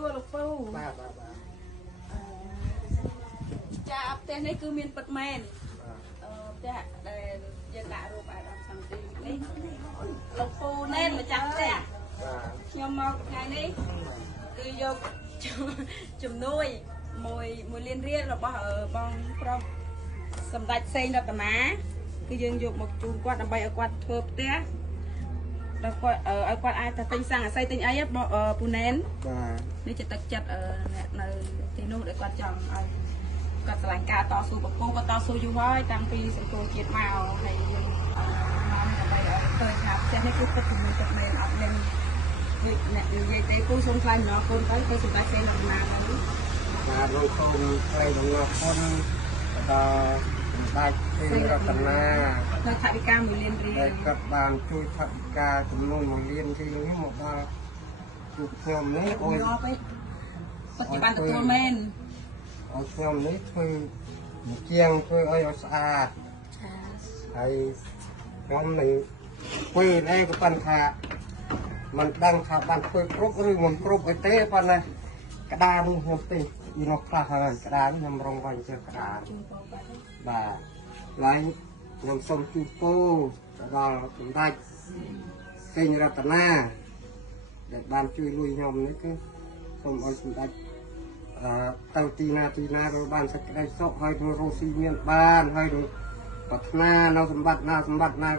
សួរលោកពូបាទចាផ្ទះនេះគឺមានពិតមែនផ្ទះដែលយើងដាក់រូបអាដាមសន្តិនេះលោកពូណែនម្ចាស់ផ្ទះខ្ញុំមកថ្ងៃនេះគឺយកជំនួយ1លានរៀលរបស់បងប្រុសសម្ដេចសេងរតនាគឺយើងយកមកជូនគាត់ដើម្បីឲ្យគាត់ធ្វើផ្ទះដល់គាត់ឲ្យគាត់អាចទៅទិញស័ង្កសីទិញអីពូណែននេះជាទឹកចិត្តអ្នកនៅទីនោះដែលគាត់ចង់ឲ្យគាត់ឆ្លាញ់ការតស៊ូបពូគាត់តស៊ូយូរហើយតាំងពីសង្គមជាតិមកហើយយើងដើម្បីឲ្យឃើញថាផ្ទះនេះគឺពិតជាមានទឹកមែនអត់មានអ្នកនិយាយទេពូសូមថ្លែងអំណរគុណទៅគឺសម្ដេចសេងរតនាហ្នឹងបាទលោកសូមថ្លែងអំណរគុណដល់សម្ដេចសេងរតនានៅថវិកា1លានរៀលដែលគាត់បានជួយថវិកាចំនួន1លានរៀលនេះមកដល់ជួបខ្ញុំនេះអូយបច្ចុប្បន្នទទួលមែនឲ្យខ្ញុំនេះធ្វើជាងធ្វើឲ្យស្អាតហើយខ្ញុំនឹងធ្វើអីក៏ប៉ុន្តែមិនដឹងថាបានធ្វើគ្រប់ឬមិនគ្រប់អីទេប៉ុន្តែក្តារនេះខ្ញុំទេពីនោះខ្លះហើយក្តារនេះខ្ញុំរងវាញ់ជាក្តារបាទឡើងខ្ញុំសូមជូនពរដល់សម្ដេចសេងរតនាដែលបានជួយលួយខ្ញុំនេះគឺសូមឲ្យសម្ដេចទៅទីណាក៏បានសេចក្តីសុខហើយរស់ស៊ីមានបានហើយប្រាថ្នានៅសម្បត្តិណា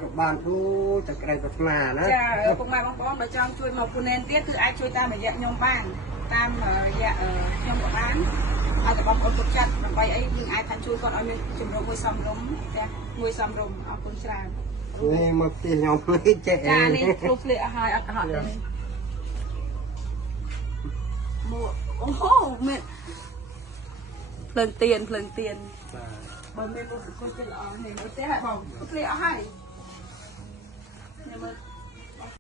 ក៏បានដូចតែក្តីប្រាថ្នាណាចាពុកម៉ែបងប្អូនបើចង់ជួយមកពូណែនទៀតគឺអាចជួយតាមរយៈខ្ញុំបានតាមរយៈខ្ញុំក៏បានហើយតែបងប្អូនទុកចិត្តដើម្បីអីយើងអាចថាជួយគាត់ឲ្យមានជំរំមួយសំរុំចាមួយសំរុំអរគុណច្រើននេះមកផ្ទះខ្ញុំភ្លេចចេះចានេះគ្រូភ្លេចអស់ហើយអត់កុហកទេនេះមកអូមានភ្លើងទៀនបើមានមុខគុណចិត្តល្អនេះទៅទេបងភ្លេចអស់ហើយខ្ញុំមើល